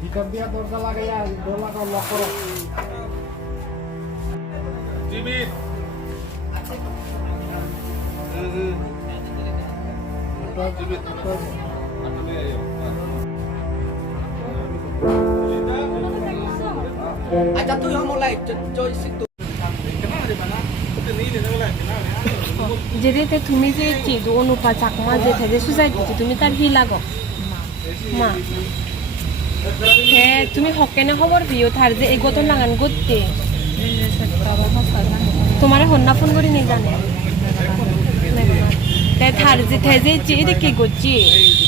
ভিতর দিয়া দরজা লাগাইয়া দরজা লক করো জিমিত জিমিত Aja tuh yang mulai coy situ. যেতে তুমি যে চিদু অনুপা চাকমা যেতে যে সোসাইটি তুমি তার হি লাগো মা হ্যাঁ তুমি হকেনে খবর দিও তার যে এই গত লাগান গতে তোমারে হন্না ফোন করি নি জানে তাই তার যে থেজে চিদে কি গচ্ছি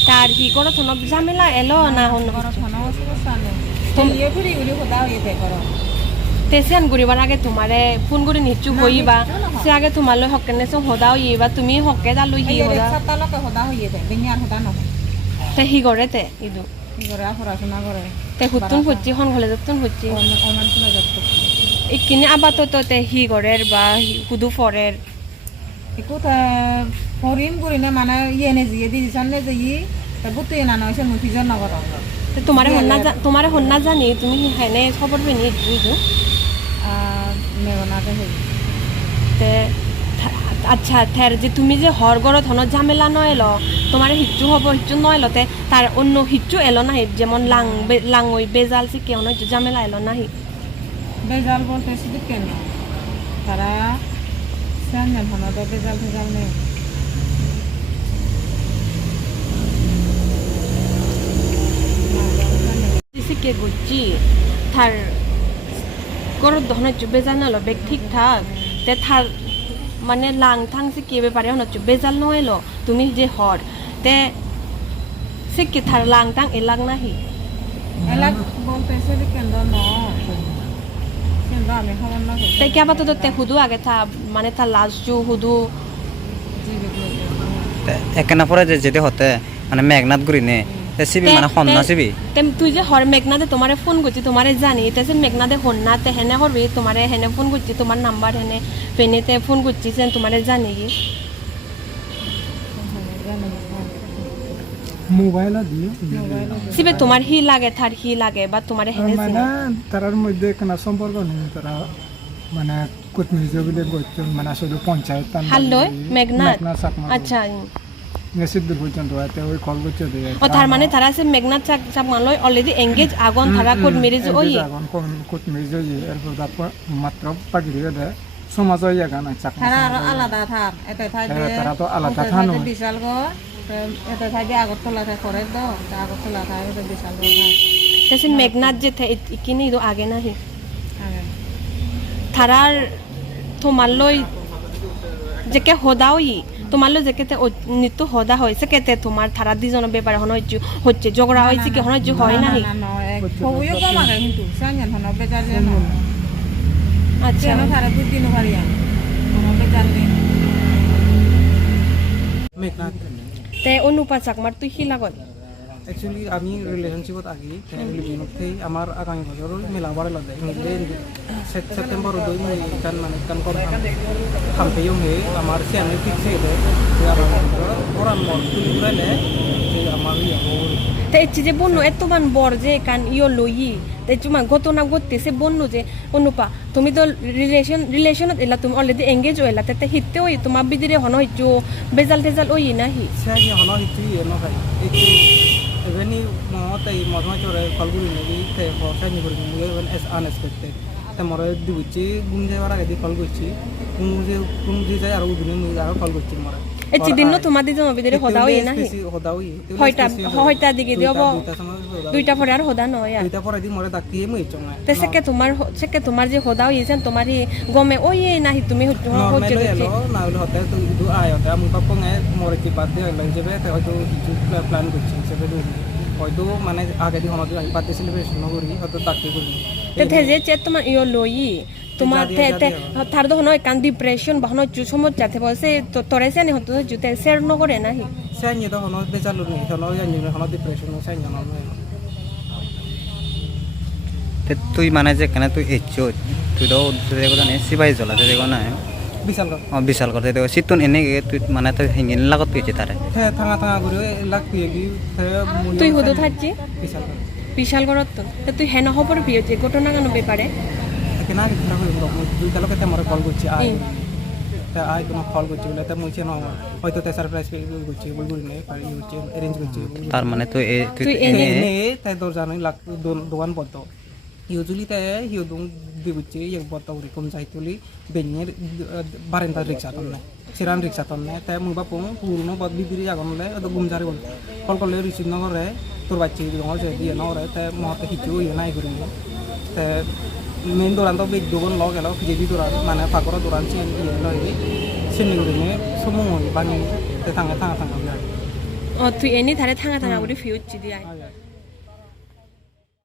তার হি করো তো ঝামেলা এলো না হন তুমি ইয়ে করে উড়ি খোদা হইতে করো তেসিয়ান গুরিবার আগে তোমারে ফোন করে নিচু হইবা সে আগে তোমালৈ হকেনে সব হদাও ইবা তুমি হকে দা লই হি হদা সাতালকে হদা হইতে বিনিয়ার হদা ন তে হি করে তে ইদু কি করে পড়াশোনা করে তে হুতুন হচ্ছি হন হলে যতন হচ্ছি অনলাইন শুনে যাচ্ছে ইকিনি আপাতত তে হি গরের বা হুদু ফরের ইকুতা হরিম গুরিনে মানে ইয়ে নে জিয়ে দিছান নে যে ই তে বুতে না নয়ছে মুফিজন নগর তে তোমারে হন্না জানি তুমি হেনে খবর পেনি ইদু মেরনাতে হই তে আচ্ছা থের যে তুমি যে হর গরত হন ঝামেলা নয়ল তোমার হিচ্ছু হব হিচ্ছু নয়ল তে তার অন্য হিচ্ছু এলো না যেমন লাং ওই বেজাল সে কেউ নয় ঝামেলা এলো না বেজাল বলতে শুধু কেন তারা সানজান হন তো বেজাল বেজাল নেই কে গুচ্ছি থার গরত দহন বেজাল নয়ল বেগ ঠিকঠাক তে থার মানে লাং থাং সে কে ব্যাপারে হন বেজাল নয়লো তুমি যে হর তে সে কে থার লাং টাং এলাক নাহি এলাক বলতে শুধু কেন ন কেন আমি খবর না তে কে আপাতত তে হুদু আগে থা মানে তা লাস্ট জু হুদু একনা পরে যেতে হতে মানে মেঘনাথ গুরি নে সিবি মানে হন্না সিবি তেম তুই যে হর মেঘনাথে তোমারে ফোন করছি তোমারে জানি তেসে মেঘনাথে হন্নাতে হেনে হরবি তোমারে হেনে ফোন করছি তোমার নাম্বার হেনে পেনেতে ফোন করছি সেন তোমারে জানি কি মোবাইল দিও সিবে তোমার হি লাগে থার হি লাগে বা তোমারে হেনে মানে তারার মধ্যে কোনো সম্পর্ক নেই তারা মানে কুটমিজ বলে গইতো মানে শুধু পঞ্চায়েত হ্যালো মেঘনাথ আচ্ছা নেসিদ্দুর পর্যন্ত আতে ওই কল করতে দেয় ও তার মানে তারা সে মেঘনাথ চাক মানলই অলরেডি এঙ্গেজ আগন তারা কোট মেরেজ ওই আগন কুটমিজ ওই এরপর তারপর মাত্র পাকি দিয়ে দেয় সমাজ ওই জায়গা না চাক তারা আলাদা থাক এটা থাকবে তারা তো আলাদা থানো বিশাল গো এটা থাকবে আগরতলা থাকে করে দাও আগরতলা থাকে বিশাল গো তেসে মেঘনাথ যে কিনি দো আগে নাহি আগে থারার তোমালই যে কে হদাওই তোমার যে কেতে নিত্য হদা হয়েছে কেতে তোমার থারা দুজনের ব্যাপারে হচ্ছে ঝগড়া হয়েছে কি হচ্ছে হয় না হইও কম আগে কিন্তু সানজান হন বেজাল না আচ্ছা কেন থারা বুদ্ধি ন পারিয়া হন বেজাল নে মেঘনাথ তে অনুপা চাকমার তুই কি লাগত একচুয়ালি আমি রিলেশনশিপত আগে লিভিংতেই আমার আগামী বছর মেলা বাড়ে লাগে সেপ্টেম্বর দুই মই কান মানে কান কম খামপেয়ং হে আমার ফ্যামিলি ফিক্স হয়ে যায় যে আমার ওরা মন তুলি রাইলে যে আমার তে ইচ্ছে যে বন্য এতমান বর যে কান ইয় লই তে তোমার ঘটনা ঘটতেছে বন্য যে অনুপা তুমি তো রিলেশনত এলা তুমি অলরেডি এঙ্গেজ হইলা তে হিতে ওই তোমার বিদিরে হন হইছো বেজাল টেজাল ওই নাহি সেই হন হিতুই ন ভাই এই এভেনি মতে মজমা চরে কলগুলি নেবি তে ফসাই নি করি এভেন এস আনএক্সপেক্টেড তে মরে দিবুচি গুম যাওয়ার আগে দি কল করছি কোন যে যায় আর উদিনে মুই আর কল করছি মরে এচি দিন তোমার দিজন বিদিরে হদা হই নাহি হয়টা দিকে দিও দুইটা পরে আর হদা নয় দুইটা পরে দি মরে ডাকিয়ে মই চঙা তে সেকে তোমার যে হদা হইছেন তোমার গমে ওই নাহি তুমি হচ্ছে নরমাল এলো না হলে হতে তো দু আয় হতে আমি পাপং এ মরে কি বাদ দিয়ে লাগি যাবে হয়তো প্ল্যান করছি সেটা হয়তো মানে আগে দি হন আমি বাদ সেলিব্রেশন করি হয়তো ডাকি করি তে থেজে চে তোমার ইয় লই তোমার থার তো নয় কান ডিপ্রেশন বা নয় চু সমস্যা থেকে বসে তোরে সে নি হতো জুতে শেয়ার ন করে নাহি সেই নিয়ে তো হন বেজালু নি হন জানি হন ডিপ্রেশন সেই জানো তুই মানে যে কেন তুই এচ্ছো তুই তো তুই দেখো জানি সিবাই চলা দেখো না বিশাল কর বিশাল করতে তো সিটুন এনে তুই মানে তুই হিঙ্গিন লাগত পেয়েছে তারে থাঙা থাঙা করে লাখ পেয়ে গিয়ে তুই হুদু থাকছি বিশাল কর বিশাল করত তো তুই হেন খবর বিয়েছে ঘটনা কেন ব্যাপারে একে না ধরা হয়ে গেল দুই তালকে আমার কল করছি আয় তা আয় তোমার কল করছি বলে তা মুছে না হয়তো তাই সারপ্রাইজ করছি বলবুল নেই হচ্ছে অ্যারেঞ্জ করছি তার মানে তুই তুই এনে এনে তাই দরজা নই লাখ দোকান বদ্ধ ইউজুয়ালি তাই হিউ দং দিবুচ্ছি এক বদ্ধ করে কম যাইতুলি বেঞ্জের বারেন্দার রিক্সা তন্নে সিরান রিক্সা তন্নে তাই মুই বাপু পুরনো বদ বিদিরি জাগনলে তো গুমজারে বল কল করলে রিসিভ নগরে তোর বাচ্চি দং যে দিয়ে নগরে তাই মতে কিছু ইয়ে নাই করি তাই মেন দোকান তো বেগ দোকান লগ গেল যেবি দোকান মানে ফাঁকর দোকান চেন ইয়ে লয় সেমনি করে সময় বাঙি থাঙা থাঙা থাঙা তুই এনে তারে থাঙা থাঙা করে ফিউচ্ছি দিয়ে